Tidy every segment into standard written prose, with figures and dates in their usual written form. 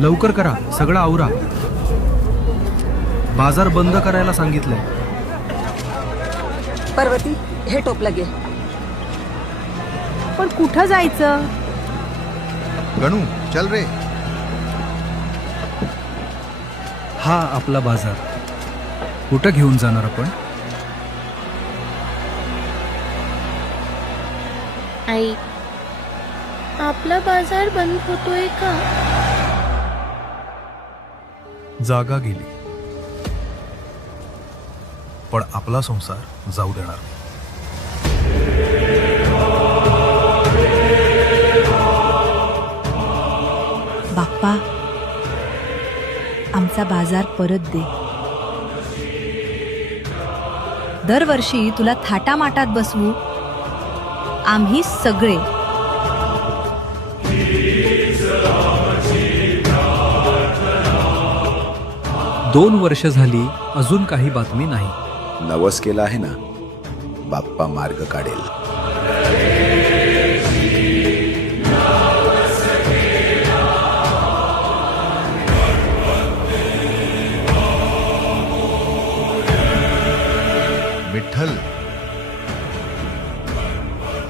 लवकर करा, सगळं आवरा. बाजार बंद करायला सांगितलंय. पर्वती, हे टोपलं घे. पण कुठं जायचं? गणू चल रे. हा आपला बाजार. कुठं घेऊन जाणार आपण? आई, आपला बाजार बंद होतोय का? जागा गेली, पण आपला संसार जाऊ देणार नाही. बाप्पा, आमचा बाजार परत दे. दरवर्षी तुला थाटामाटात बसवू आम्ही सगळे. दोन वर्ष झाली, अजून काही बातमी नाही. नवस केला आहे ना, बाप्पा मार्ग काढेल. विठ्ठल,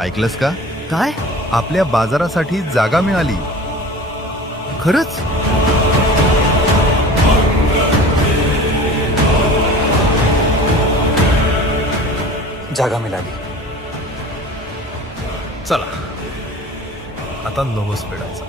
ऐकलंस का? काय? आपल्या बाजारासाठी जागा मिळाली. खरंच? जागा मिळाली. चला आता नवस फेडायचा.